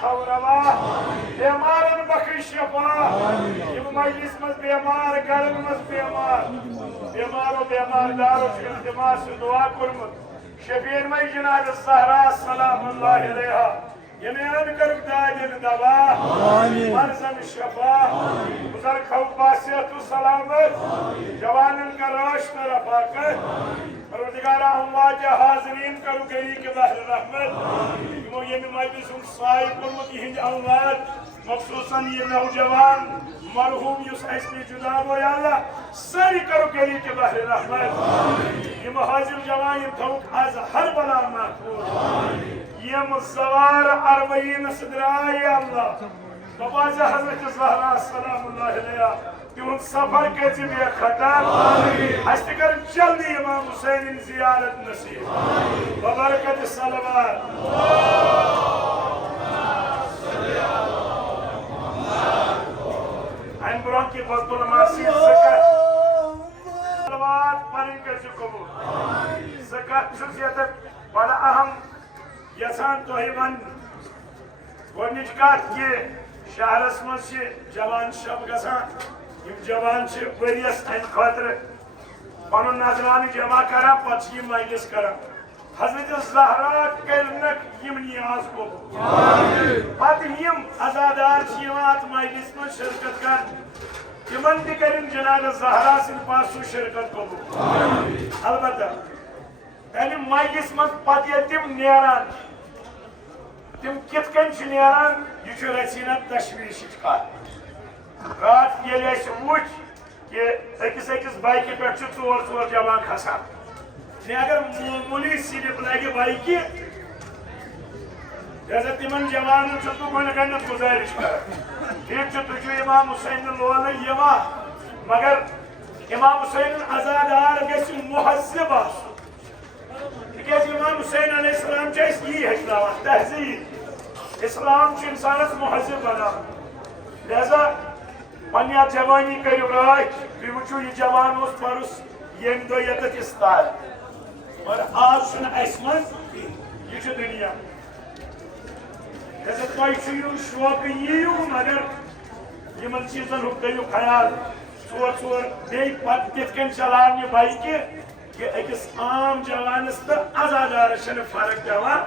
थव रवा बेमारन बख्श शफा यम मजलिस मज बेमार गरन मज बेमारो बेमारदारो इल्तिमास दुआ कुर्मत शफीर मई जनाब ज़हरा सलामुल्लाह अलैहा यमेन करक दाजन दवा मरजन शफा गुजर खौफा सेहतु सलामत जवानन का रोशन रफाकत परवरदिगारा हम वाजा हाज़रीन करू गरी के बहर रहमत यमो यमी मजलिस उन साई कुर्मत हिंद औलाद मखसूसन ये नौजवान मरहूम युस ऐसनी जुदा गो या अल्लाह सारी करू गरी के बहर रहमत यम हाजिर जवान यम थौक आज हर बला महफूज यम सवार अरबईन सदरा या अल्लाह बाबा हज़रत ज़हरा सलामुल्लाह अलैहा तिहुन सफर के बे खतर अस्त कर जल्दी इमाम हुसैन जियारत नसीब बबरकत सलवात अन बुरान की बस्तुल मासी ज़कात सलवात पढ़न के कबूल ज़कात शुक्रियत बड़ा अहम यसान तो वन गोनिच कात के शहरस मज जवान शब गसान जवान वरियस अम खतर पन नजरान जमा कर पे मजलिस कर हजरत ज़हरा करनक यम नियाज को पे यम अजादार मजलिस में शिरकत कर तिमन कर जनाब ज़हरा सिंद पासु शिरकत को अलबत् तम मजलिस मज पे तिम नेरान तिम कित कन नेरान यह रसीना तशवीश कत रात ये वुच कि अकिस अकिस बाइक पे चोर चोर जवान खसान ने अगर मामूली स्लिप लगे बाइक जैसे तिमन जवान गो गुजारिश कर ठीक तुझु इमाम हुसैन लोल यवा मगर इमाम हुसैन अजादार गस मुहज्जिब तिक इमाम हुसैन अलैहिस्सलाम यी हेचनावान तहजीब इस्लाम इंसानस मुहज्जिब बना लिहाजा पन्या जवानी करू राज तुम वो यह जवान परस यम दो यत इस्तार और आज मन यह दुनिया जैसे तुम शौक यू मगर इन चीजन करू ख्याल चोर चोर बे पे चलान यह बाइक कि अकिस आम जवानस तो अजादारस फर्क पेवान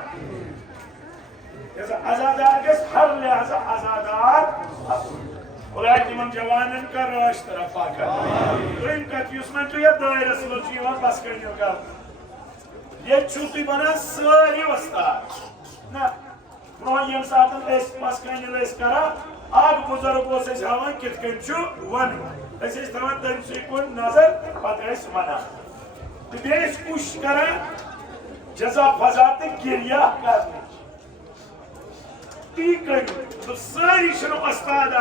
अजादार गस हर लिहाजा अजादार खुदा तिमन जवानन का राश तरफा कर तुम कत मन ये दायरस मज बस करो कर ये तुम बना सारी वस्ताद ना ब्रो यम सात बस कन कर बुजुर्ग हान कित वन तमाम तमसी कुन नजर पे वन तो बे कोशिश कर जजा फजा तो गिरिया कर ती करू तो सारी उस्ताद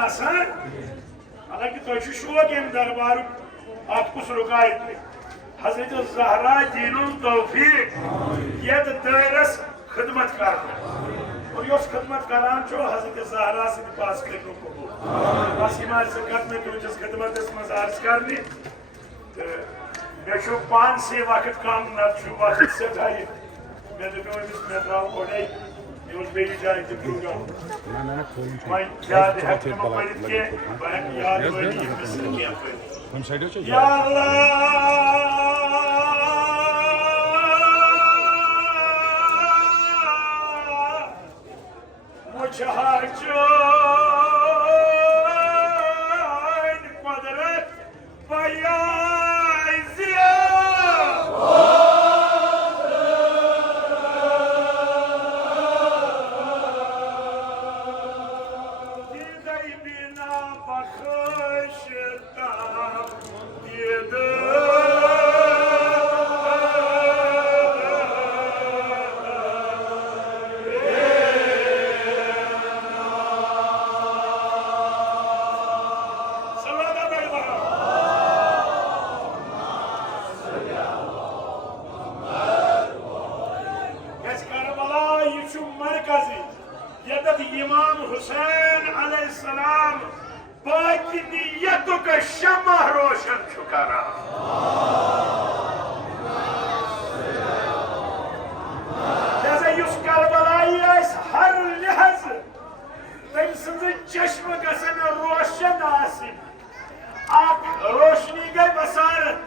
हालांकि तुम शौक अम दरबार कुस रुकायत हजरत ज़हरा दीनुल तौफीक ये दायरस खिदमत कर और यस खिदमत करान हजरत ज़हरा सद पास कर बस यम में तुझस खिदमत मज अर्ज कर मे पान से वक्त कम नत वक्त सदा मे दोपस मे द्राव गोडे यह बे जाए प्रोग्राम याद हेक पढ़ बह याद या कुदरत इमाम हुसैन अलैहिस्सलाम बाकी नियतों का शमा रोशन करा जैसे युस करबलाई हर लिहाज तम सज चश्म गसन रोशन आसिन आप रोशनी गई बसारत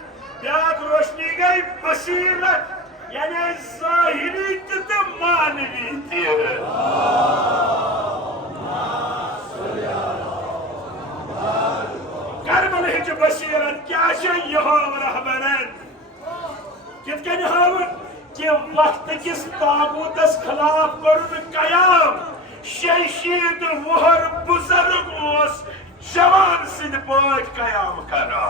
ब्याक रोशनी गई बसीरत यानी ज़ाहिरी तो मानवी थी करबल हिच बसीरत क्या यहोव रहबरन कित कन हावन कि वक्त किस ताबूतस खिलाफ कर कयाम 600 वुहर बुजुर्ग ओस जवान सिंध पाट कयाम करा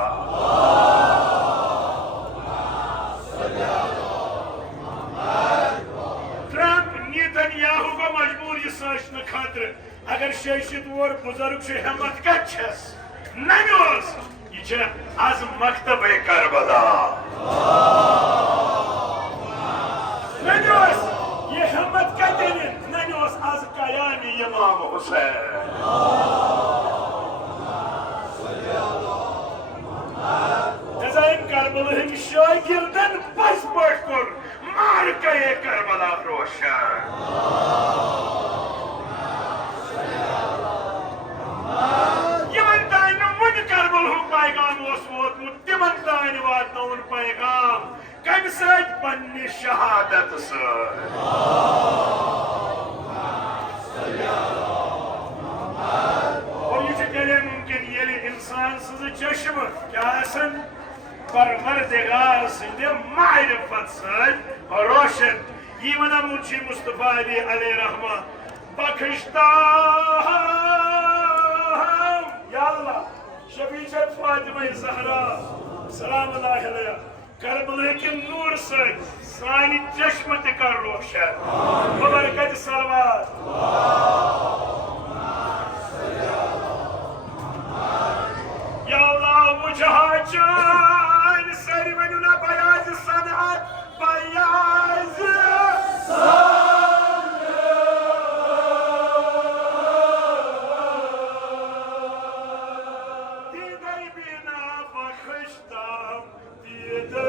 ट्रंप नेतन्याहू को मजबूर ये सोचने खातिर अगर 600 वुहर बुजुर्ग से हिम्मत कच्छस ननोस ये आज मकतब करबला ननोस ये हिम्मत कतन ननोस आज कयामी इमाम हुसैन करबल हिंद शागिर्दन बस पट कर मार के करबला रोशन यमन ताइन मुन करबल हु पैगाम ओस वोतमुत तिमन ताइन वातनौन पैगाम कम सज पन्नि शहादत से और ये तेरे मुमकिन ये इंसान सज चश्म क्या सन परवरदिगार सिंधे मारिफत सज रोशन ये वना मुझे मुस्तफा अली अलैहि रहमा बख्शता या अल्लाह शबीशत फातिमा ज़हरा सलाम अलैहा करबला के नूर सज सानी चश्म ते कर रोशन बरकत सलवात या अल्लाह मुजहाजा सरवनुना बयाज सनअत बयाज दीदाई बिना बख्शता दीदा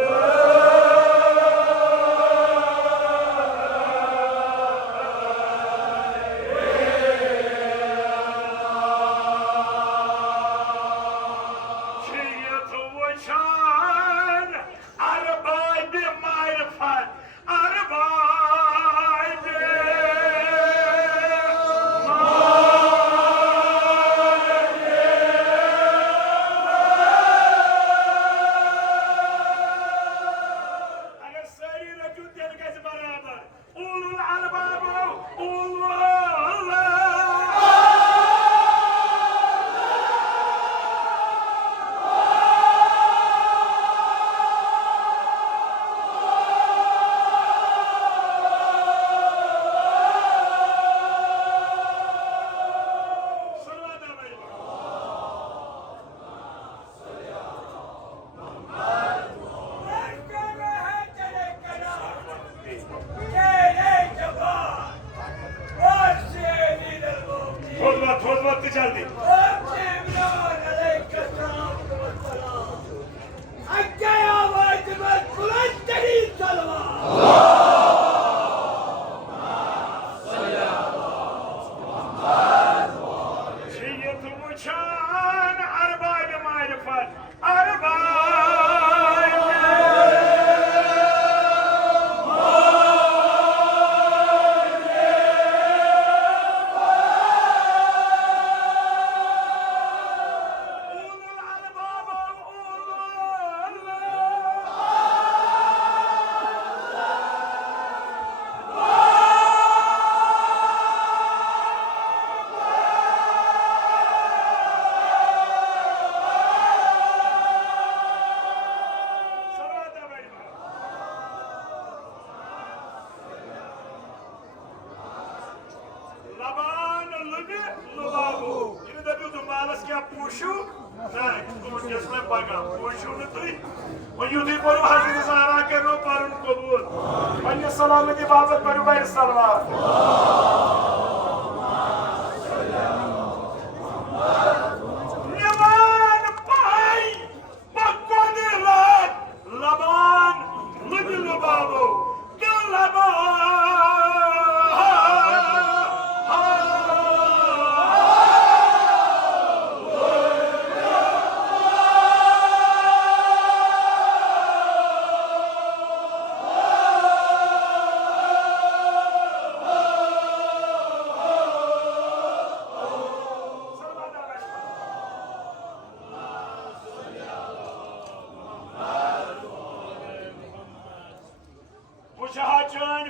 सलामती बाबत पर सलवार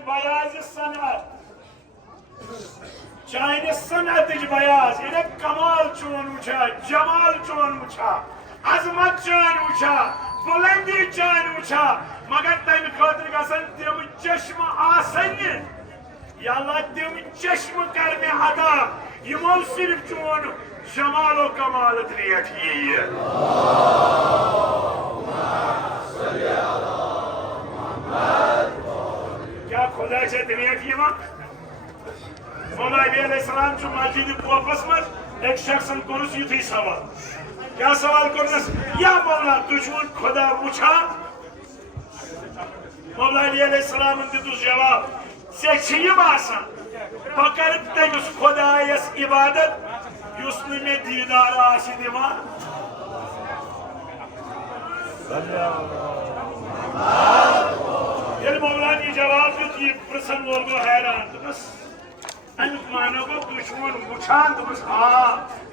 बयाज सनत चाहे सनत बयाज ये कमाल चोन उछा जमाल चोन उछा अजमत चान उछा बुलंदी चान उछा मगर तम खतर गसन तम चश्म आसन या अल्लाह तम चश्म कर में अदा यमो सिर्फ चोन जमालो कमाल त्रियत ये क्या खुदा से त्रियत ये मौला अली अलैहिस्सलाम चु मस्जिद कोफस मज एक शख्स कोरुस युथी सवाल क्या सवाल करनस या मौला तुझुन खुदा वुछा मौला अली अलैहिस्सलाम दितुस जवाब से छियम आसान पकर तमिस खुदायस इबादत युस न मे दीदार आसि दिवान ये मौला ने जवाब दित ये प्रसन्न लोग हैरान बस अमिक मानो गो दुश्मन वुछान दोस हाँ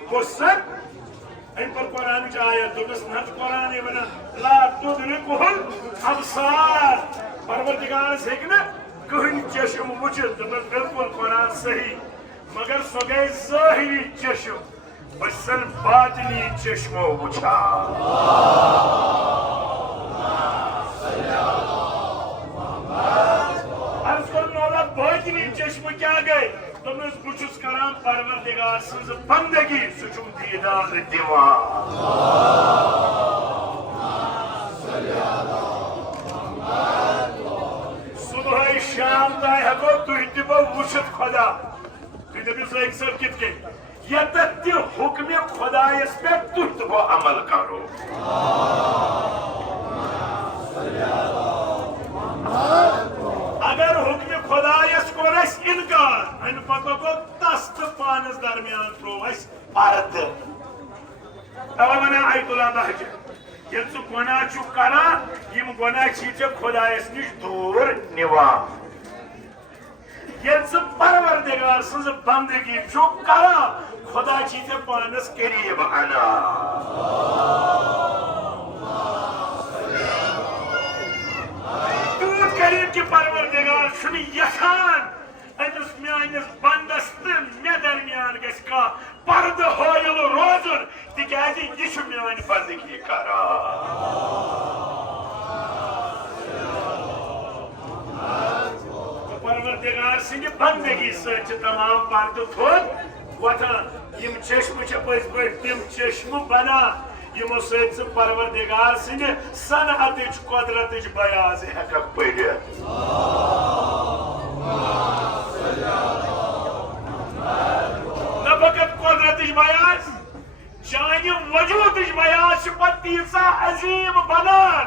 गोसन इन पर कुरान की आयत दोस नत कुरान वना ला तुदरिकुल अबसार परवरदिगार हेक न कहन चश्म वुचित दोस बिल्कुल कुरान सही मगर सो गए ज़ाहिरी चश्म बसन बातिनी चश्मो वुछा अर्ज कर मौला बातिनी चश्म क्या गए तुमस बुचुस कराम परवरदिगार सज बंदगी सुचुम दीदार दिवान सुबह शाम ताई हको तुह दिबो वुचित खुदा तुह दबिस एक सब कितके यतत्य हुक्म खुदायस पे तुह दिबो अमल करो अगर हुक्म खुदायस कोरस इनकार अन पतो को तस्त पानस दरमियान त्रोवस पर्द तब वना आयतुल्लाह बहज ये सु गुनाह छु करा यम गुनाह छी खुदायस निश दूर निवा ये सु परवरदिगार सज बंदगी छु करा खुदा छी पानस करीब आना करीब की परवरदिगार शुनी यसान अमिस म्यानिस बंदस मे दरमियान गस का पर्द होयल रोजुन तिकाजी यह म्यान बंदगी करा परवरदिगार सिंह बंदगी सच तमाम पर्द थोद वथान यम चश्म पज पे तम चश्म बना यमो सत परवरदिगार सिंह सनअत कुदरत बयाज हेक पढ़ न फकत कुदरत बयाज चाहे वजूद बयाज तीसा अजीम बनान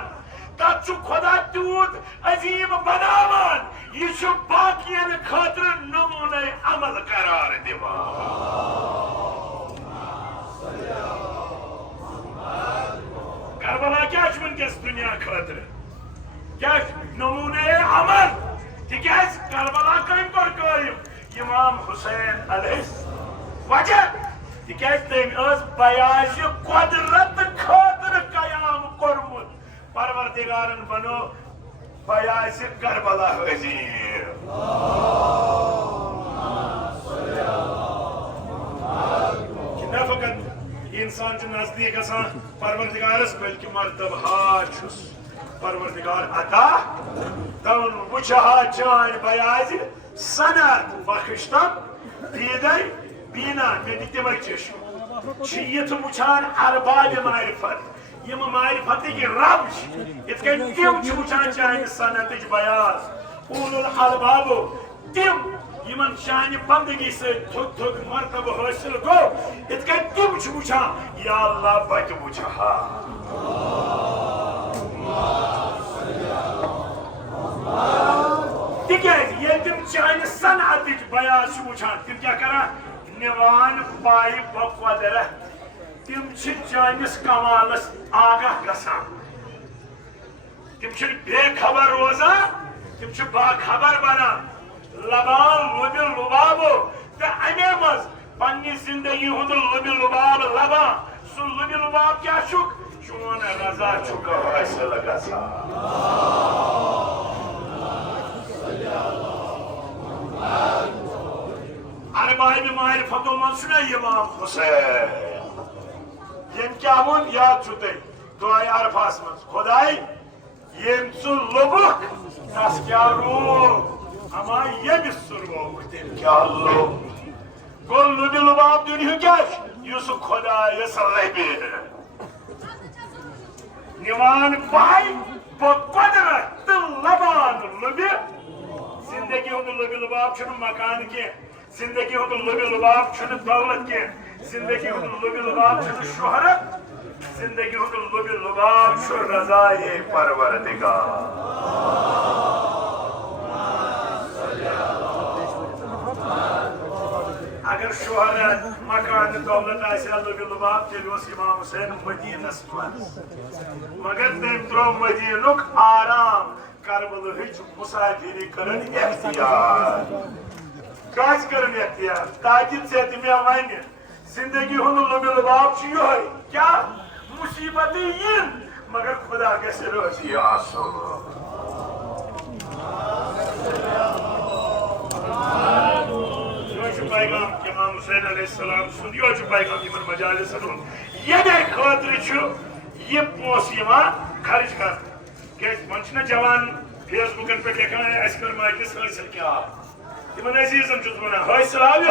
तथ खुदा तूत अजीम बनावान यह बाकियन खातिर नमूने अमल करार दिवान करबला क्या वनकस दुनिया खातिर क्या नमूने अमल तिकाज करबला कम कर कायम इमाम हुसैन अलैहि वजह तिकाज तम बयाज कुदरत खातिर कयाम कोरमुत परवरदिगारन बनो बयाज करबला अजीम न फकत इंसान नजदीक परवरदिगारस बल्कि मरतब हाचुस परवरदिगार अता तवन वुछहा चान बयाज सनत बखिश्तम दीदर बीना मे दितम चश्म यथ वुछान अरबाब मारिफत यम मारिफत की रब इत तम वुछान चान सनत बयाज उलुल अलबाबो तम यमन शान बंदगी से थुक थुक मरतब हासिल गो इत तम वुछा या अल्लाह बत वुछहा तिकाज ये तम चान सनअत बयाज वुछान तम क्या करा निवान पाई बकदर तम चानिस कमालस आगाह गसान तम बेखबर रोजा तम बाखबर बना लबान लुबिल लुबाबो तो अमे मज पन्नी जिंदगी हुंद लुबिल लुबाब लबा सु लुबिल लुबाब क्या चुक चोन रजा चुक हासिल गसान बाहिब मारिफतो मन सुना इमाम हुसैन यम क्या वोन याद छुते दुआए अरफास मन खुदाई यम सु लोबुक तस क्या रोग अमा यम सुरवोक तेम क्या लोग गोल लुबि लुबाब दुनिया क्या युस खुदाई सलबे निवान पाई बकदरत लबान लुबि जिंदगी हुंद लुबि लुबाब छुन मकान के जिंदगी हुंद लुबि लुबाब छुन दौलत के जिंदगी हुंद लुबि लुबाब छुन शोहरत जिंदगी हुंद लुबि लुबाब छु रज़ाए परवरदिगार अगर शोहरत मकान दौलत आया लुबि लुबाब तेल इमाम हुसैन मदीनस मज मगर तम त्रो मदीनुक आराम करबल मुसाफिरी करन एख्तियार काज करन एख्तियार ताकि से मे वन जिंदगी हुंद लुबि लुबाब यो क्या मुसीबत इन मगर खुदा गस रोजी आसो पैगाम इमाम हुसैन अलैहिस्सलाम सुन यो पैगाम इमन मजालिस ये खातिर ये पोस खर्च कर मन जवान फेसबुकन पे लिखान कर मजलिस हासिल क्या तिमन अजीजन वन हासिल आव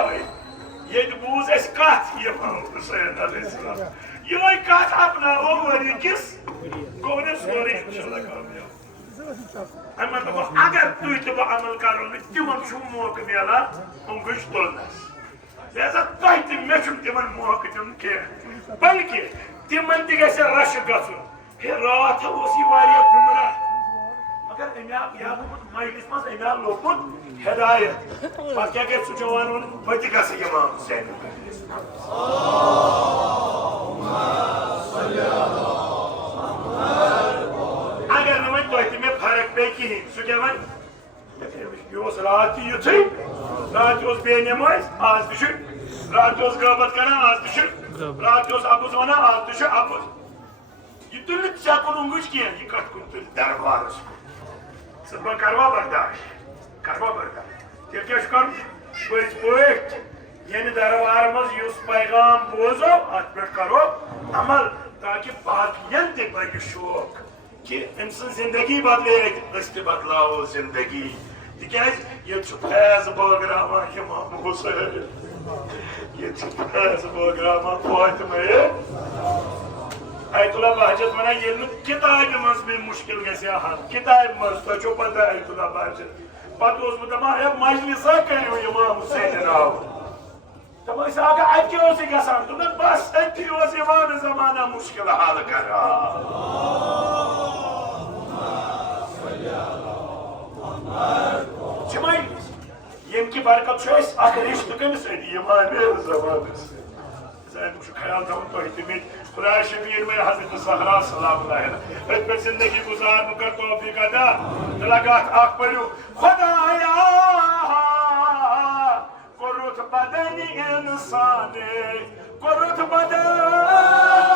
ये बूज कत इमाम हुसैन अलैहिस्सलाम ये कत अपनावो वरी किस गो ने सोरे इंशाल्लाह कामयाब मतलब अगर तुम तो अमल करो तिमन मौका मिलान उंगुश तुलनस लिहाजा तुम मे तिमन मौका दिन कह बल्कि तिमन तह रश गन रात गुमराह मगर मजलिस मज अमे लोगुत हिदायत पे क्या गो वन बत ग इमाम हुसैन अगर न वो मे फर्क पे कहें सह क्या वन यह रात युथे रात बे नमाज आज रात गबत कर आज रात अबुज वन आज अबुज यह तुल चकुन उंगुच कह यह कत कुन तुल दरबारस बह करवा बर्दाश्त तेल क्या कर पज पे ये दरबार मज पैगाम बोजो अत पे करो अमल ताकि बाकियन ते बन शौक कि अम जिंदगी बदले बदलाव जिंदगी तिकाज ये फैज बागरामा इमाम हुसैन ये फैज बागरामा फातिमा आयतुल्ला बहजत वन ये किताब मज भी मुश्किल गया हल किताब मज तुम पता आयतुल्ला बहजत पे दपान मजलिसा करो इमाम हुसैन नाव दपान अत क्या गसान बस अति इमाम जमाना मुश्किल हल कर यम की बरकत रिश्त कमिस इमाम जमानस ख्याल थवन तुम खुदा शबीर में हजरत सहरा सलाम पे जिंदगी गुजार कर तौफीक अदा लगात आख पढ़ो खुदाया कुरुत बदनी इंसान कुरुत बदन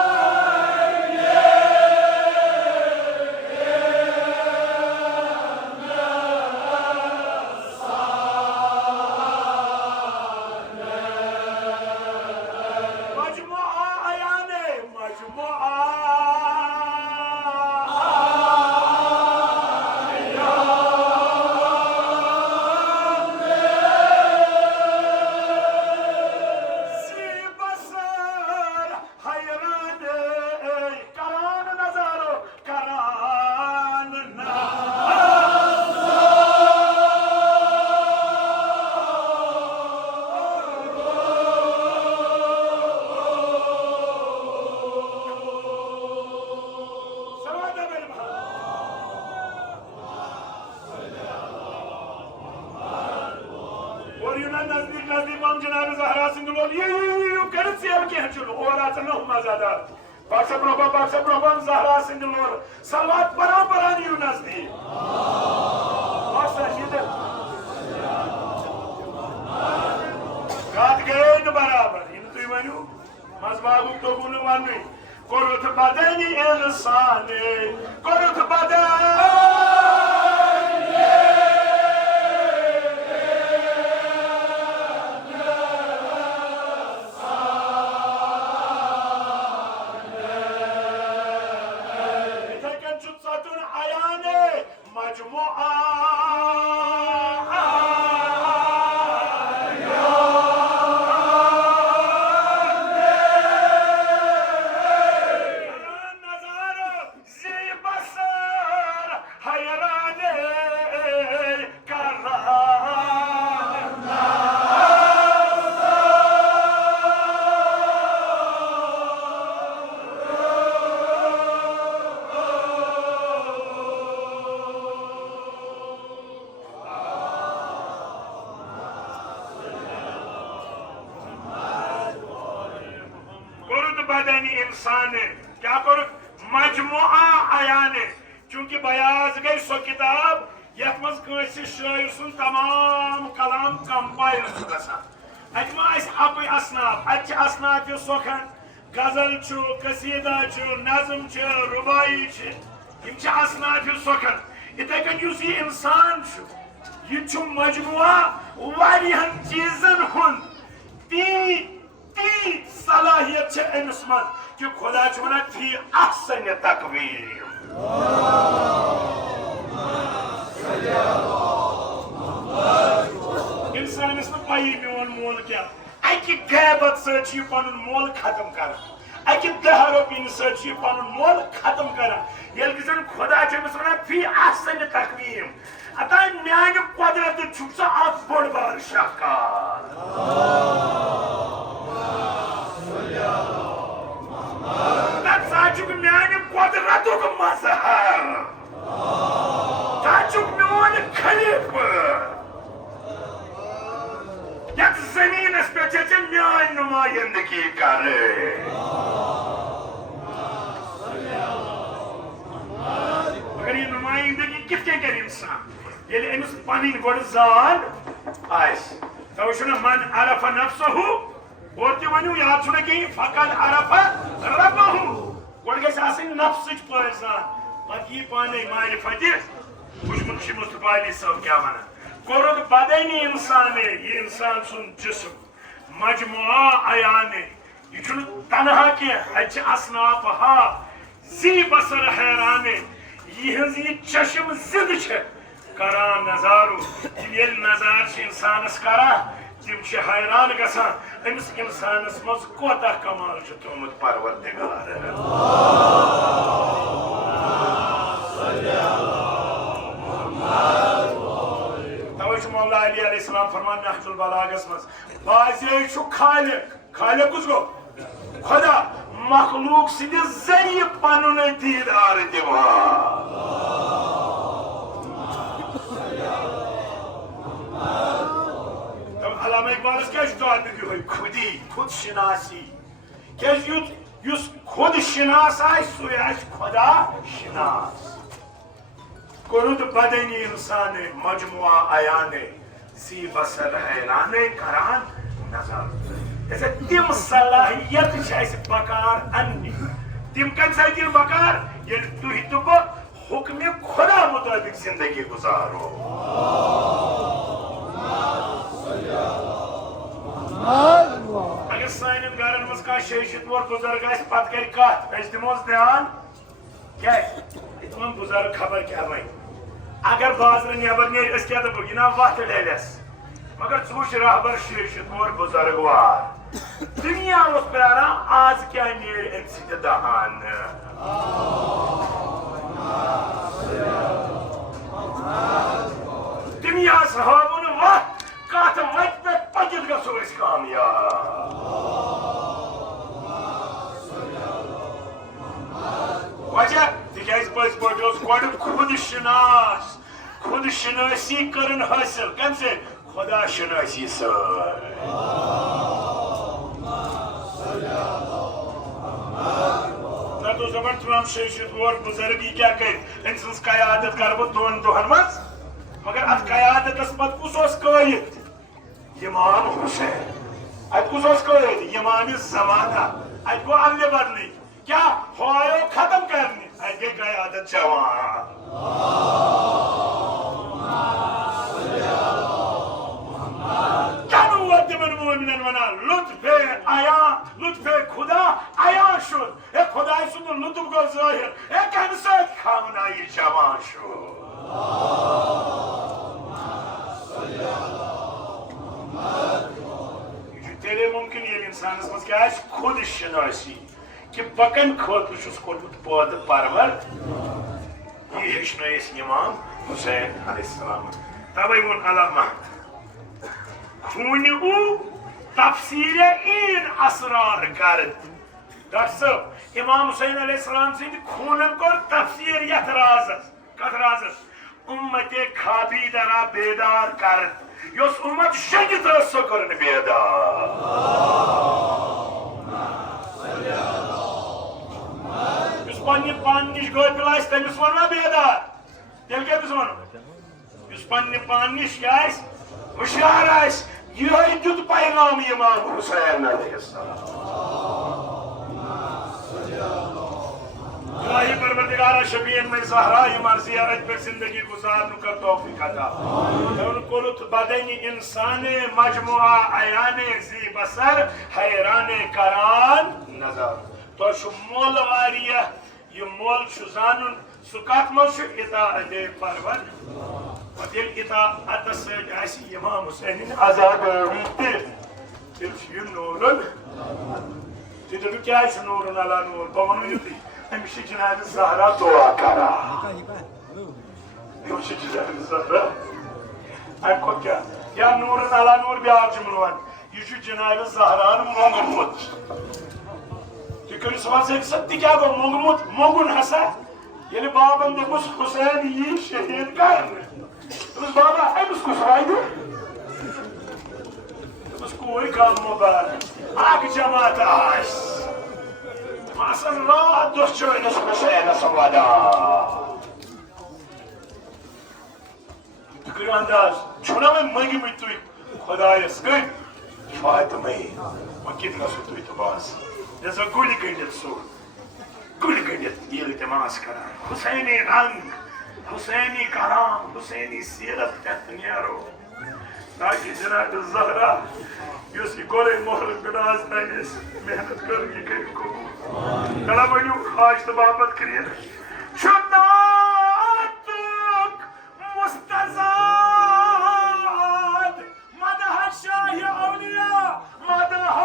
Zahra Sindulor, Salat Paraparan Yunasdi. God gave the Barabar into Manu, Masbabu Tobunu Wani, Korut Badani and the Sane, Korut Badan. बदन इंसान क्या कर मजमुआ आयान चूंकि बयाज गई सो किताब यथ मज शायर सुन तमाम कलाम कंपाइल अकुई असनाफ असनाफ सोखन गजल कसीदा नज़म रुबाई असनाफ सोखन इथे कन इंसान यह मजमुआ वारियन चीजन हुन ती सलाहियत अमिस मज कि खुदा वन थी अहसन तकवीम इंसानस पी मोन मोल क्या अकि गैबत सह पन मोल खत्म कर अकि 10 रुपये सह पन मोल खत्म कर ये जन खुदा वन फी अहसन तकवीम अतः मान कुदरत बोड़ बार शाहकार मान कुदरत मजहर मोन खलीफ जमीनस पे मान नुमाइंदगी कर मगर ये नुमाइंदगी कित कर इंसान ये अमिस पन गोड़ जान तो मन अरफ नफ्सहु और वन याद कहीं फकद अरफ रब्बहु गोड़ गस नफ्स पान पत यह पाने मारिफत वुचमुत मुस्तफा अली साहब क्या वन कोरुक बदनी इंसान ये इंसान सुन जिस्म मजमुआ अयान यह तनहा कह असनाफ हा जी बसर हैरान यह चशम जिद करान नजारू ये नजार इंसानस करा तम हैरान गसान अमिस इंसानस मज कोता कमाल थोमुत परवरदिगार तवे मौला अली अलैहिस्सलाम फरमान नहजुल बलागस मज बाजे खालिक खालिक कुछ गो खुदा मखलूक सिद जरिए पनुन दीदार दिवान अल्लामा इकबालस क्या खुदी खुद शिनासी क्या खुद शिनास खुदा शिनास कुरुद बदनी इंसान मजमुआ अयान सी बसर हैरान करान नजर ऐसे तिम सलाहियत बकार अन्नी तिम कम बकार ये तुह तो हुक्म खुदा मुताबिक जिंदगी गुजारो अगर सान गरन मज कह शेशित मोर बुजुर्ग पत कर कत दिमोस ध्यान क्या तुम बुजुर्ग खबर क्या भाई अगर बाजर नबर नीर क्या दपो यह ना वत डेलस मगर चूश रहबर शेशित मोर बुजुर्गवार दुनिया प्यारा आज क्या नीर अम दहान दुनिया हावन वत कत वत पे पजित गो कामयाब वजह तिज पज पे खुद शनासी करन हासिल कम से खुदा शनासी तो जबर तमाम शेशित और बुजुर्गी क्या कर कयादत कर बह 2 दोहन मज मगर अत कयादतस पत कुस कयत इमाम हुसैन अत कुस कयत इमाम जमाना अत गो अदले बदली क्या हो खत्म करने अत गई कयादत जवान क्या मोमिनन वना लुत्फे आया लुत्फे खुदा आया शुद ए खुदा सुन लुत्फ गो जाहिर ए कम से खाना ये जवान शुद तेरे मुमकिन ये इंसान क्या खुद शनासी कि बकन खोत कोर्मुत पौध परवर ये हेचनस इमाम हुसैन अलैहिस्सलाम तवे वोन अलामा खून तफसीर इन असरार कर डॉक्टर साहब इमाम हुसैन अलैहिस्सलाम सिंध खूनन को तफसीर यथ राजस कथ राजस उम्मते खाबीदरा बेदार कर योस उम्मत शगित सो करन बेदार पन्ने पान निश गफिल आस तमिस वना बेदार तेल कमिस वन इस पन्ने पान निश हुशियार आस यह दुत पैगाम इमाम हुसैन अलैहिस्सलाम इलाही परवरदिगार शबीन में ज़हरा हमार ज़ियारत पर जिंदगी गुजारने का तौफीक अता कुलुत बदन इंसान मजमुआ अयाने ज़ी बसर हैरान करान नजर तो मोल वारिया ये मोल जानन सुकत मज इताअत परवर दिल इताअत से इमाम हुसैन आजाद तिल नूरन तिल क्या नूरन अला नूर बवन अमिश जनाब ज़हरा दुआ करा अमिश जनाब ज़हरा अमको क्या या नूरन अला नूर ब्याक जुमनवन यह जनाब ज़हरा मोंगमुत तुम वन सत्य क्या गो मोंगमुत मोंगुन हसा ये बाबन दोस हुसैन यी शहीद कर बाबा अमिस कुछ फायदे कोई कल मुबारक आग जमात आस Masan rahat dos çöynüs Hüseyin'e savada. Tükürandaz, çönemen magi müttüy. Kudaya sıkın. Fatımayı. Vakit nasıl tuytu baz. Neza guli göndet sur. Guli göndet diyeli temas karan. Hüseyin'i rang. Hüseyin'i karam. Hüseyin'i sirat tehtniyaro. Lakin Cenab-ı Zahra Yus gore mohr biraz neyes mehnat करके कहीं को कला बनो आज तो बात करिए शुद्धातुक मुस्तज़ाद मदह शाह औलिया मदह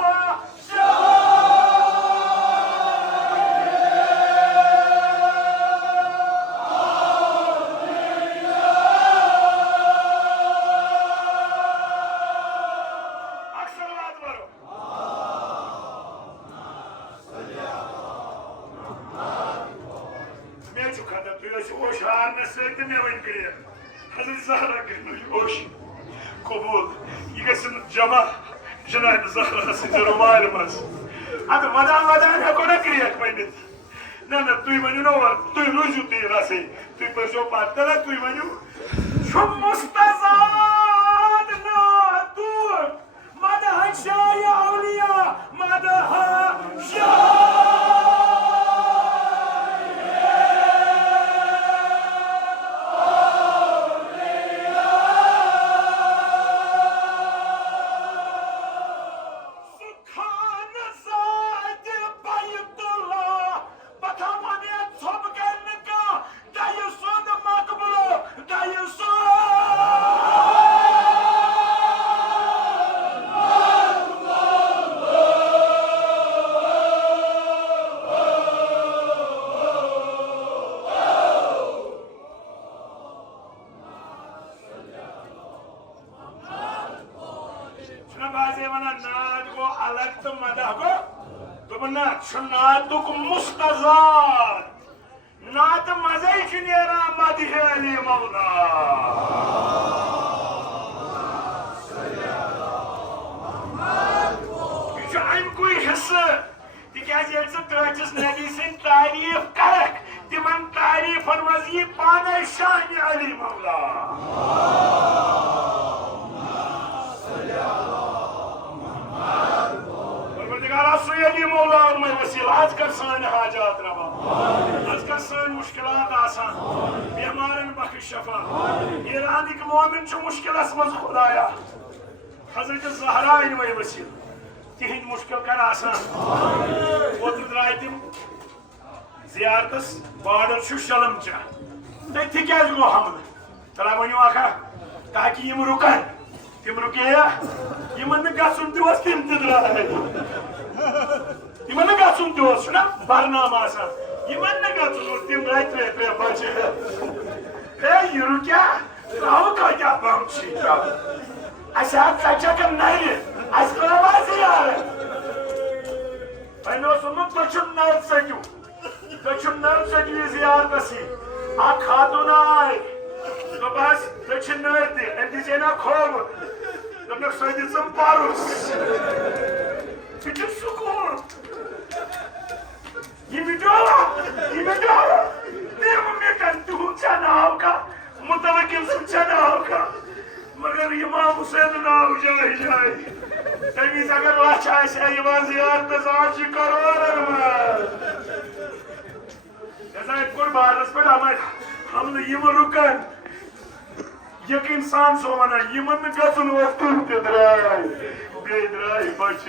Cama Cenab-ı Zahra size romalımız. Adı madan hakona kriyak mıydı? Ne duymanı ne var? Duyrucu değil rası. Duypaşo patlara duymanı. Şu mustazad na dur. Madaha şaya avliya. Madaha şaya. नातुक मुस्तज़ाद नात मज़े नेरा मदह अली मौला यह अमुक हिस्सा तिकाज तस नबी सद तारीफ करक तिमन तारीफन मज यी पाने शान अली मौला अली मौला में वसील आज कर सान हाजात रवा आज कर सान मुश्किलात आसान बीमारन बख्श शफा ईरानिक मोमिन छु मुश्किलस मज खुदाया हजरत ज़हरा में वसील तिहिंद मुश्किल कर आसान वो द्राय तिम जियारतस बॉर्डर छु शलम चा तथि क्या गो हमल तला वनु आखा ताकि यम रुकन तिम रुकिया यमन गसुन दिवस तिम द्राय यमन गसुन दिवस ना बरनामा आसान यमन गसुन तिम राय बचे हे रुकिया राव का क्या बमची का अशा सचकन नहीं अस्कलाबाजी यार अनो सुनो दक्षिण नर्द सगी जियारतसी आ खातून आए तो बस दक्षिण नर्द एंडिजेना खोब तमने सदी संपारुस किच सुकून ये वीडियो मुतवक्किल सुन नाव का मगर इमाम हुसैन नाव जाए जाए तमीज अगर लच जियारत आज करोड़न मज कोर बारस पे हमने यम रुकन यकीन सान सो वन यमन गन तुम द्राय बे द्राय बच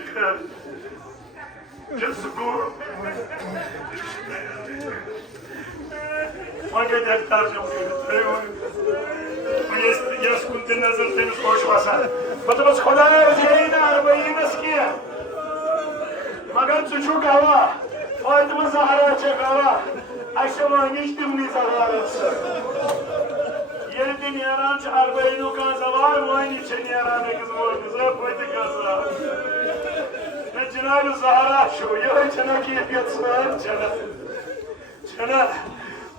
यस कुन नजर तमिस खुश वसान बस खुदा अरबईनस कह मगर चु गवाह फातिमा ज़हरा गवाह अस वनिश तिमनी जवारत ये नान अरबईन कह जवार वानी नान अकिस मोहनिस पत गजा जनाब ज़हरा ये कैफियत सान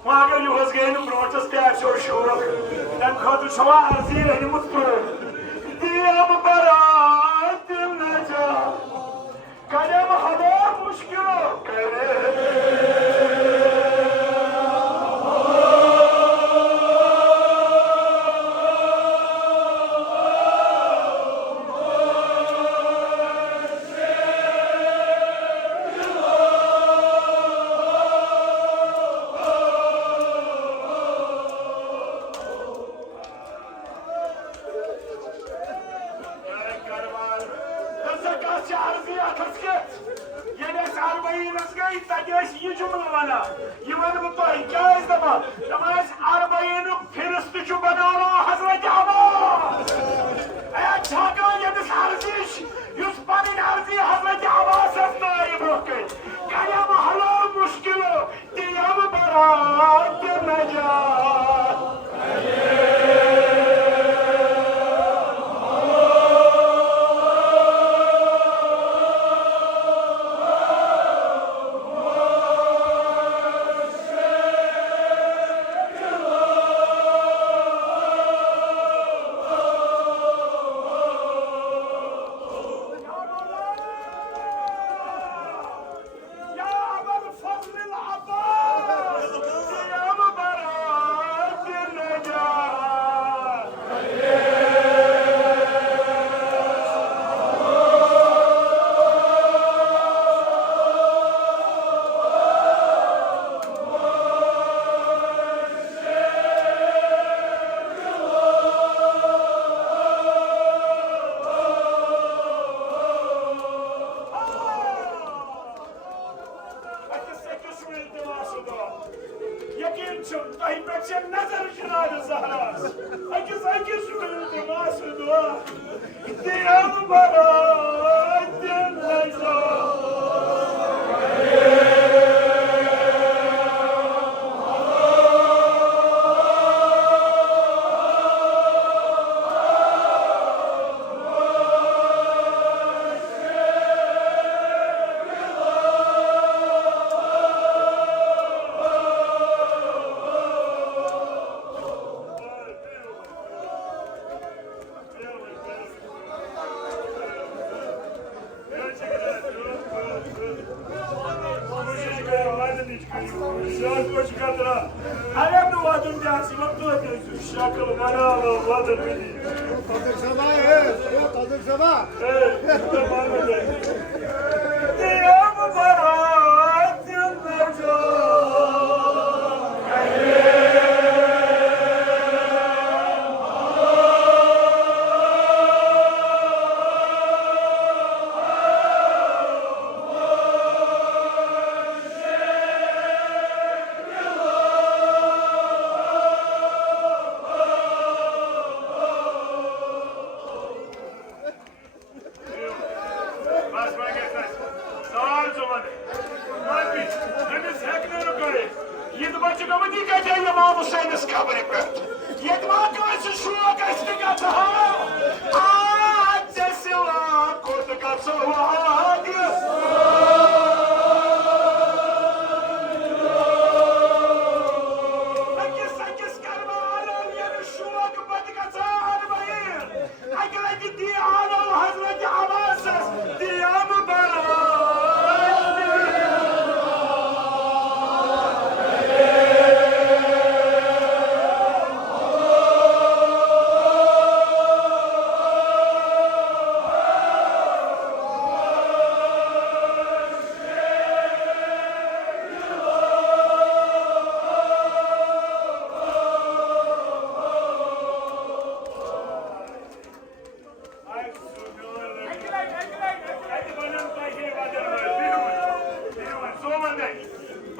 मगर यह गई ब्रोटस तो शौक तम खुद अर्जी रहीमुत दियम बरात नजा कदम हवा मुश्किल करे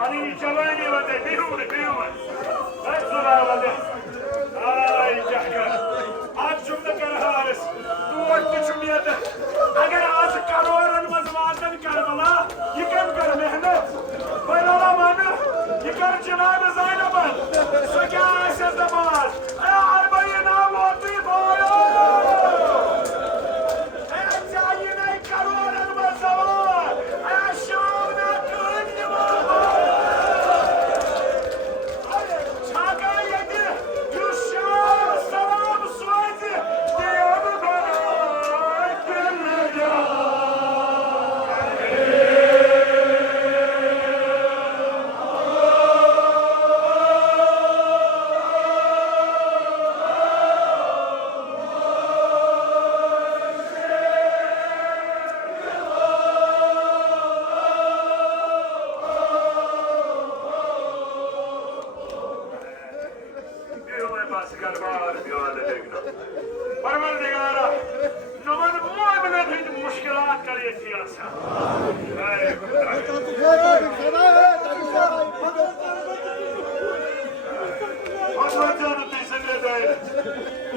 Hani cevani vade biyume. Hadi zula vade. Ay cahkar. Aç cümle kar haris. Duvartı cümliyede. Agar az karoran mazmadan karmala. Yıkan kar mehnet. Bayrala manı. Yıkar Cenab-ı Zeynep'e. Söke aşır zaman. Arbayına vati boyu. Cayine karoran mazmadan. Aşağıda kındı var. Çaka yedi. Düşşar salam suaydı. Diyamı bana. Gönlüne. परवरदिगारा नमन मुआमला थी मुश्किलात करे सियासा भगवान जानो ते सगळे दे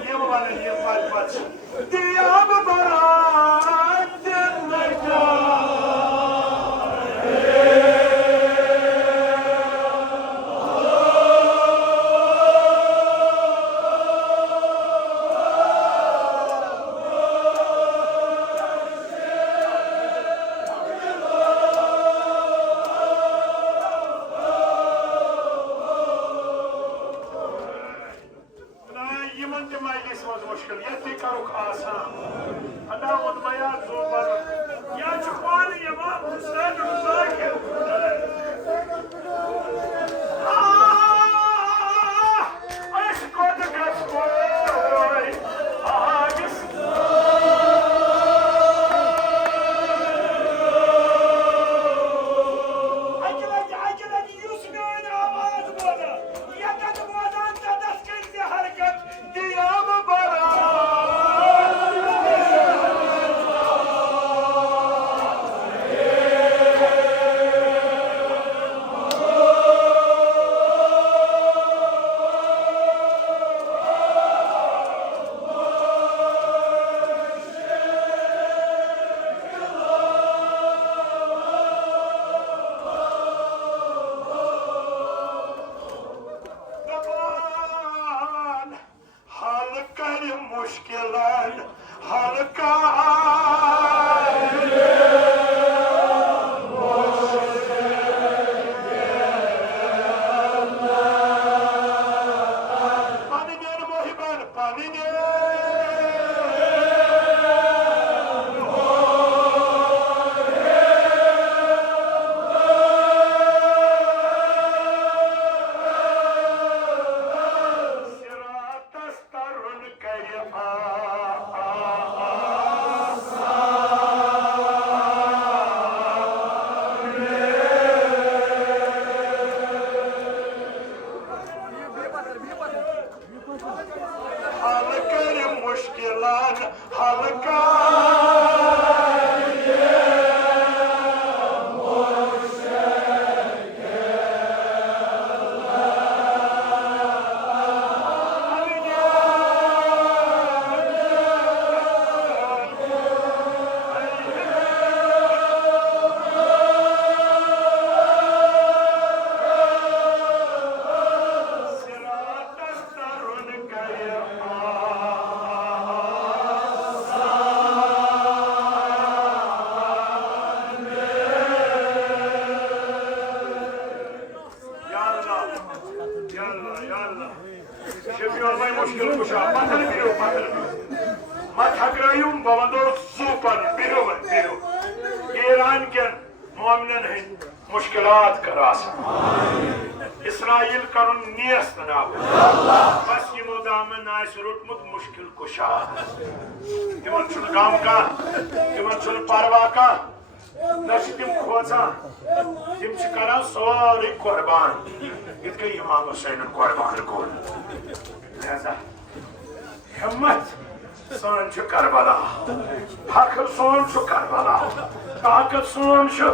ये माने ये पाच दिया बरात नजा मुश्किल ये थी करो आसान अदा उन्मया जोबर या जुबान ये बात हुसैन रुज़ाक़ अशकोद कसबोय आगिस अजला युस्मिन आवाज बोला या तक बोला दस के हरकत दिया मुश्किलान हल्का पानी दे मोहिबान पानी दे मुश्किलान हल्का मुश्किल कुशा पत्थर बिरो मत हकरायूं बवंदो सुपर बिरो ईरान के मोमिनन है मुश्किलात करास इसराइल करुन नियस तनाब बस ये मोदामन आइस रुटमुत मुश्किल कुशा तिमन छुन गाम का तिमन छुन परवा का नश तिम खोजा तिम छ करान सारे कुर्बान इतके इमाम हुसैन कुर्बान को लिहाजा हिम्मत सोन छु करबला हक सोन छु करबला ताकत सोन छु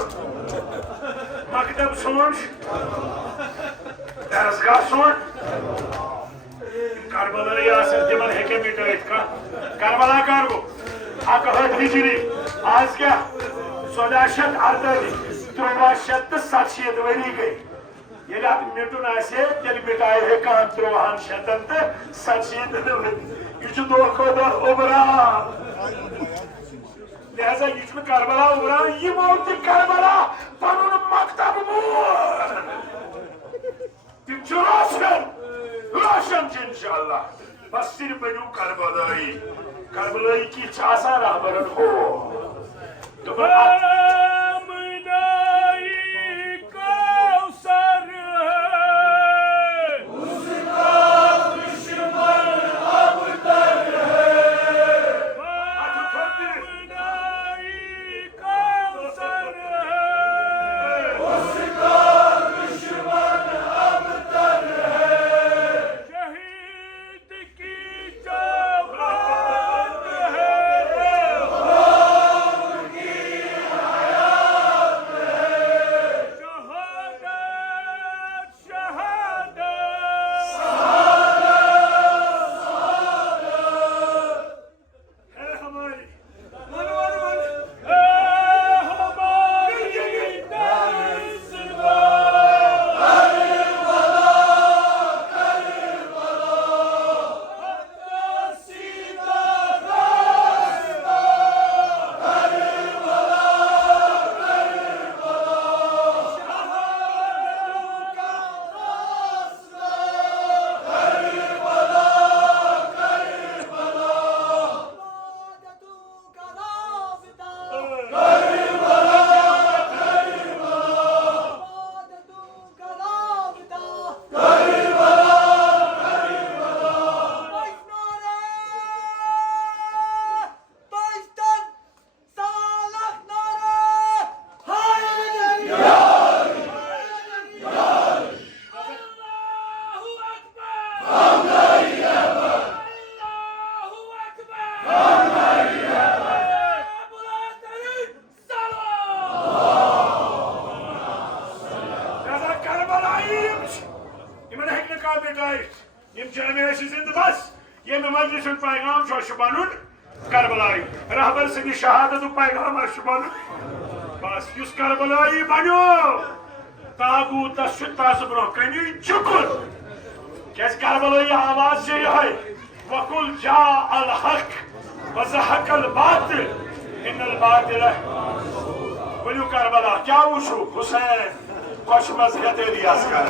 मकदब सोन दरसगाह सोन करबलाई आसन तिमन हेके मिटाइत का करबला कर गो 1 हिजरी आज क्या 1448 वरी गई ये मिटुन आसे तेल मिटाए है कान 300 ये दो को दो उबरा लिहाजा ये करबला उबरा ये मौत करबला पनुन मकतब मोर तिम रोशन इंशाअल्लाह बस सिर्फ बनु करबलाई की चासा रहबरन हो तो रहबर से शहादत पैगाम बस युस करबलाई बनो ताबूत ब्रो कनी चुकुन कैस करबलाई आवाज से है वकुल जा अल हक वज़हक अल बातिल इन्नल बातिल वलु करबला क्या वुशु हुसैन खुश मजहत इलियास का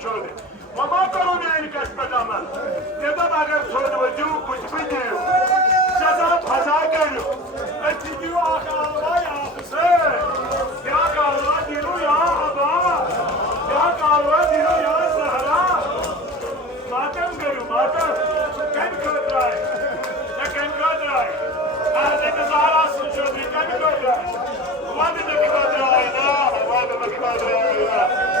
شده و ما کنون این کش بدامن ندم اگر سود و جو کچ بیدیو جزا پزا کرو اتیدیو آخه آلوای آخسه یا کالوا دیرو یا عبا یا کالوا دیرو یا زهرا ماتم کرو ماتم کن کد رای نکن کد رای ارده زهرا سن شدی کن کد رای وادی نکد رای نه وادی نکد رای نه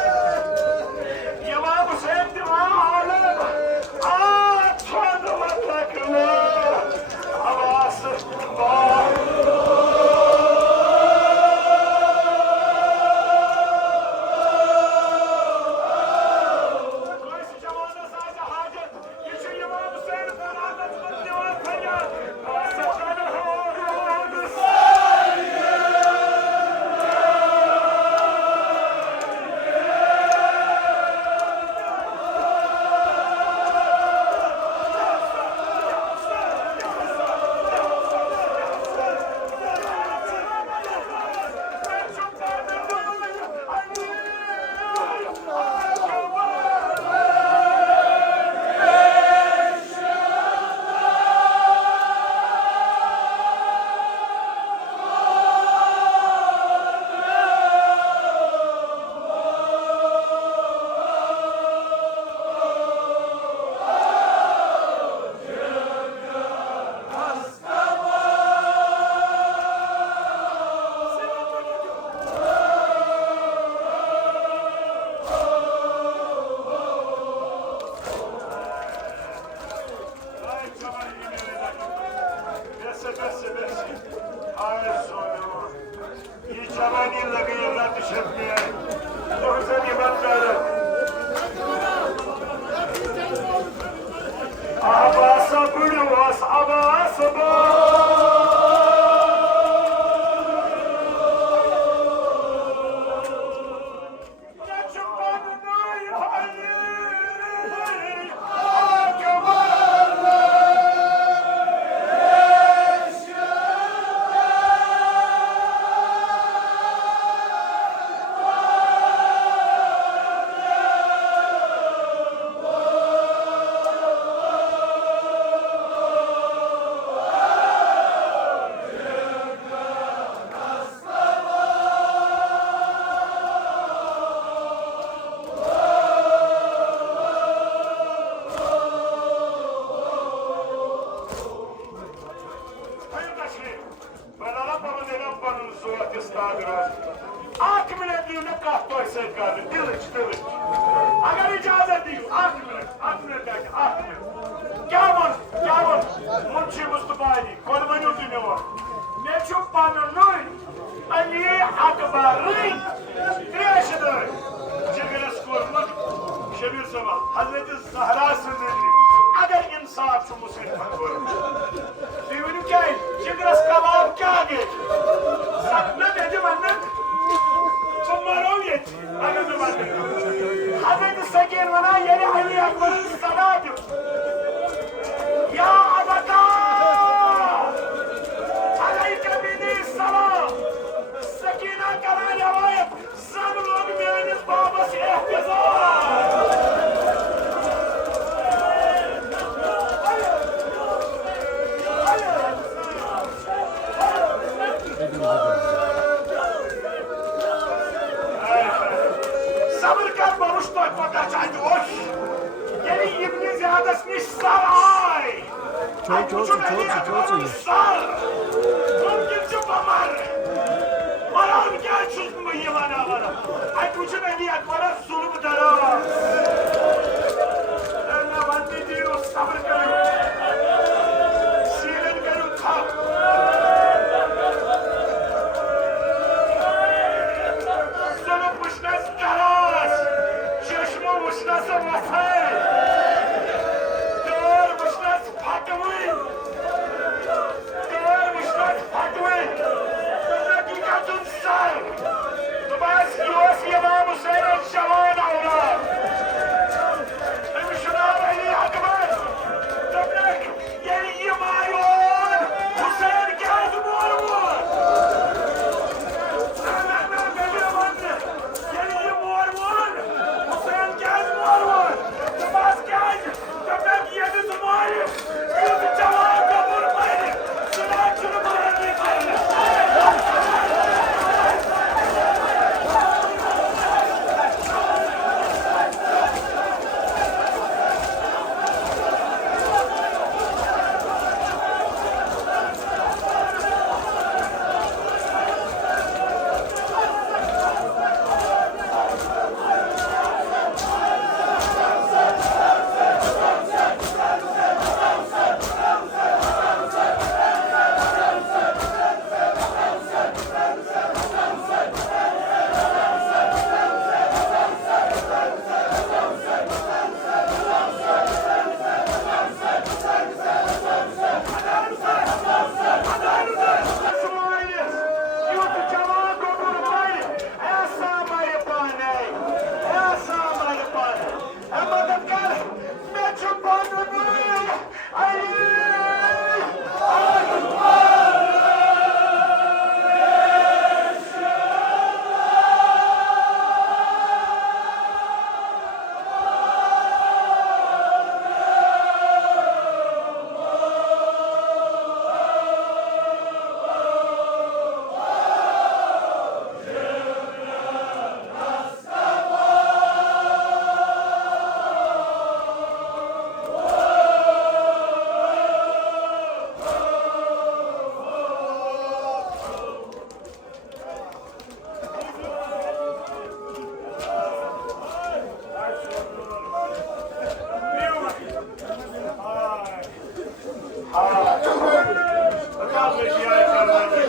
बजिया करवानी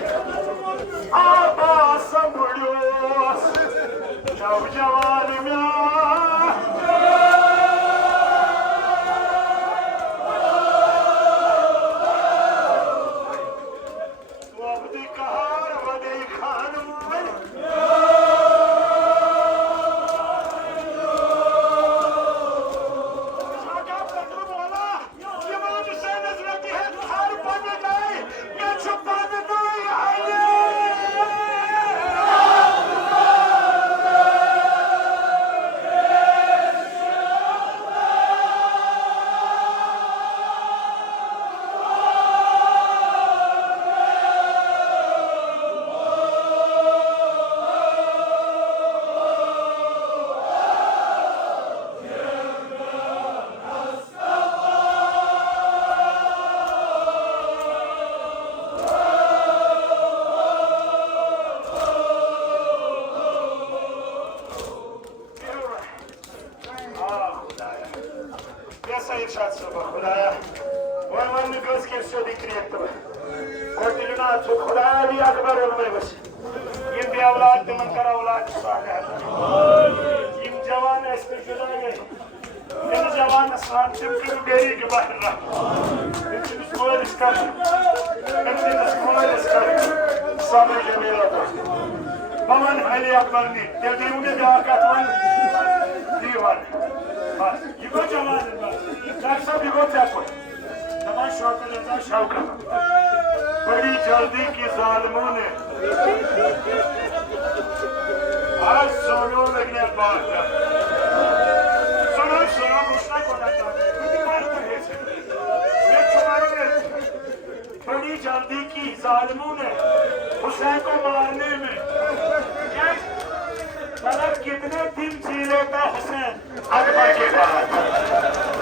आबा संभळ्योस नौजवान म्या तू अबदी कहार वदे खान खुदाया वन गोस के все декретов कोटिलना तो खुदाया भी अकबर में बस ये भी औलाद तुम कर औलाद साले ये जवान इसके जुदा गए ये जवान साथ चिपके बेरी के बाहर रहा ये स्कूल इसका ये स्कूल इसका सामने के मेरा तो भवन अली अकबर ने ये देंगे जाकर दीवान बस ये को जवान बस सब ये को चाको तमाम शौकत बड़ी जल्दी की जालिमों ने आज सोनो लगने बात सुनो सुनो मुश्किल को लगता है बड़ी जल्दी की जालिमों ने हुसैन को मारने में मतलब कितने दिन जी लेता हुसैन अकबर के बाद